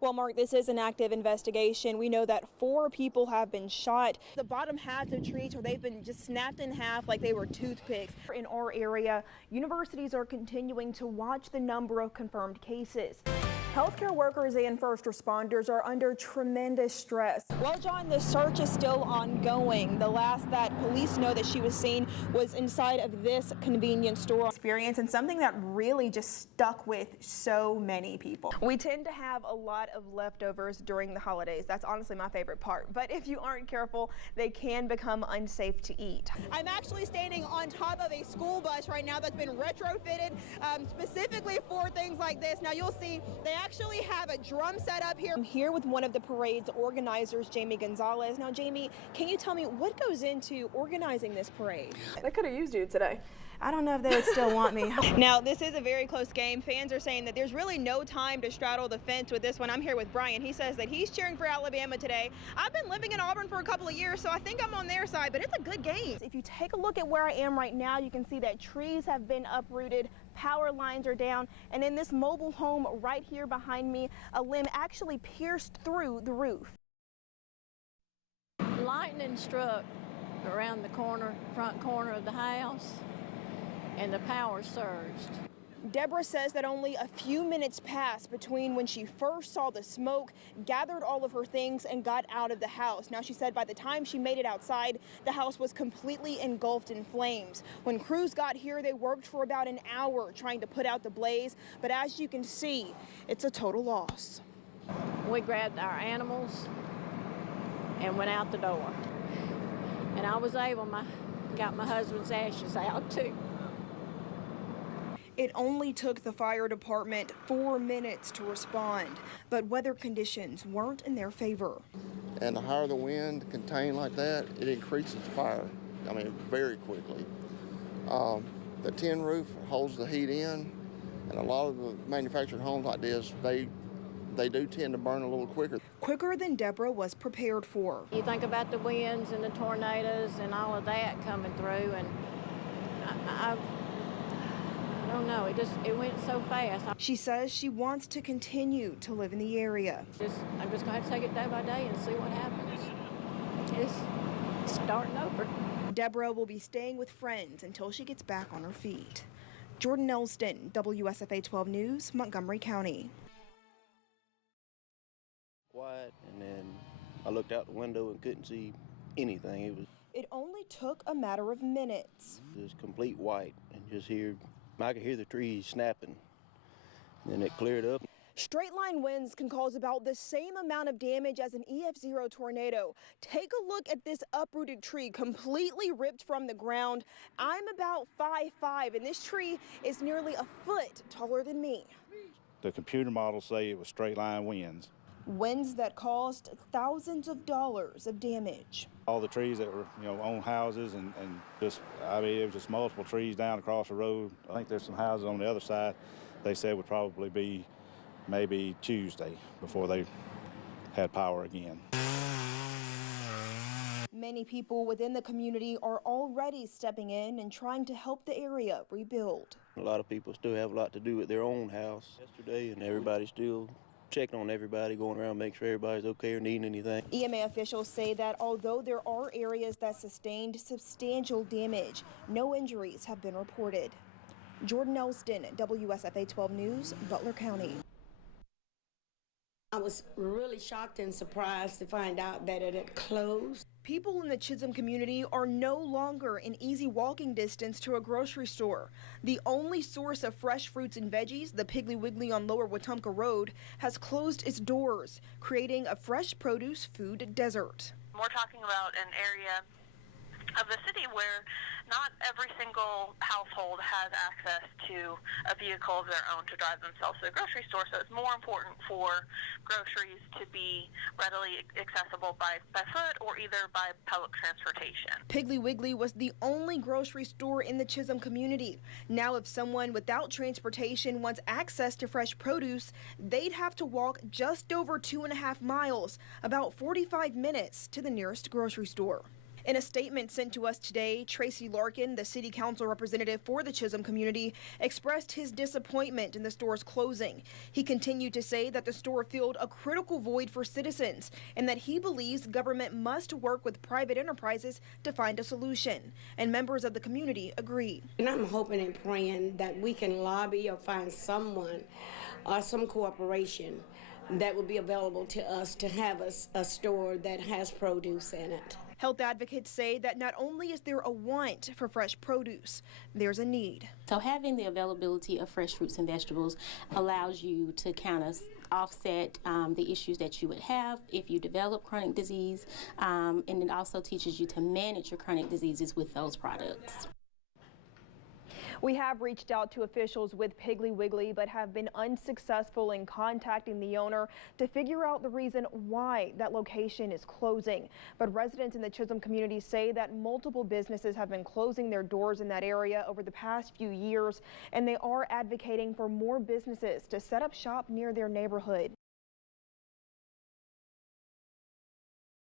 Well, Mark, this is an active investigation. We know that 4 people have been shot. The bottom halves of trees where they've been just snapped in half like they were toothpicks. In our area, universities are continuing to watch the number of confirmed cases. Healthcare workers and first responders are under tremendous stress. Well, John, the search is still ongoing. The last that police know that she was seen was inside of this convenience store. Experience and something that really just stuck with so many people. We tend to have a lot of leftovers during the holidays. That's honestly my favorite part. But if you aren't careful, they can become unsafe to eat. I'm actually standing on top of a school bus right now that's been retrofitted specifically for things like this. Now you'll see they actually have a drum set up here. I'm here with one of the parade's organizers, Jamie Gonzalez. Now, Jamie, can you tell me what goes into organizing this parade? They could have used you today. I don't know if they would still want me. Now, this is a very close game. Fans are saying that there's really no time to straddle the fence with this one. I'm here with Brian. He says that he's cheering for Alabama today. I've been living in Auburn for a couple of years, so I think I'm on their side, but it's a good game. If you take a look at where I am right now, you can see that trees have been uprooted, power lines are down, and in this mobile home right here behind me, a limb actually pierced through the roof. Lightning struck around the front corner of the house, and the power surged. Deborah says that only a few minutes passed between when she first saw the smoke, gathered all of her things, and got out of the house. Now, she said by the time she made it outside, the house was completely engulfed in flames. When crews got here, they worked for about an hour trying to put out the blaze, but as you can see, it's a total loss. We grabbed our animals and went out the door. And I was able, got my husband's ashes out too. It only took the fire department 4 minutes to respond, but weather conditions weren't in their favor. And the higher the wind contained like that, it increases the fire, very quickly. The tin roof holds the heat in, and a lot of the manufactured homes like this, they do tend to burn a little quicker. Quicker than Deborah was prepared for. You think about the winds and the tornadoes and all of that coming through, and I don't know, it went so fast. She says she wants to continue to live in the area. I'm just going to have to take it day by day and see what happens. It's starting over. Deborah will be staying with friends until she gets back on her feet. Jordyn Elston, WSFA 12 News, Montgomery County. Quiet, and then I looked out the window and couldn't see anything. It only took a matter of minutes. It was complete white, and I could hear the trees snapping. Then it cleared up. Straight line winds can cause about the same amount of damage as an EF0 tornado. Take a look at this uprooted tree, completely ripped from the ground. I'm about 5'5", and this tree is nearly a foot taller than me. The computer models say it was straight line winds. Winds that caused thousands of dollars of damage. All the trees that were, on houses and just, it was just multiple trees down across the road. I think there's some houses on the other side they said would probably be maybe Tuesday before they had power again. Many people within the community are already stepping in and trying to help the area rebuild. A lot of people still have a lot to do with their own house yesterday, and everybody's still checking on everybody, going around, make sure everybody's okay or needing anything. EMA officials say that although there are areas that sustained substantial damage, no injuries have been reported. Jordyn Elston, WSFA 12 News, Butler County. I was really shocked and surprised to find out that it had closed. People in the Chisholm community are no longer in easy walking distance to a grocery store. The only source of fresh fruits and veggies, the Piggly Wiggly on Lower Wetumpka Road, has closed its doors, creating a fresh produce food desert. We're talking about an area of the city where not every single household has access to a vehicle of their own to drive themselves to the grocery store, so it's more important for groceries to be readily accessible by foot or either by public transportation. Piggly Wiggly was the only grocery store in the Chisholm community. Now if someone without transportation wants access to fresh produce, they'd have to walk just over 2.5 miles, about 45 minutes to the nearest grocery store. In a statement sent to us today, Tracy Larkin, the city council representative for the Chisholm community, expressed his disappointment in the store's closing. He continued to say that the store filled a critical void for citizens and that he believes government must work with private enterprises to find a solution. And members of the community agree. And I'm hoping and praying that we can lobby or find someone or some corporation that will be available to us to have a store that has produce in it. Health advocates say that not only is there a want for fresh produce, there's a need. So having the availability of fresh fruits and vegetables allows you to kind of offset the issues that you would have if you develop chronic disease, and it also teaches you to manage your chronic diseases with those products. We have reached out to officials with Piggly Wiggly, but have been unsuccessful in contacting the owner to figure out the reason why that location is closing. But residents in the Chisholm community say that multiple businesses have been closing their doors in that area over the past few years, and they are advocating for more businesses to set up shop near their neighborhood.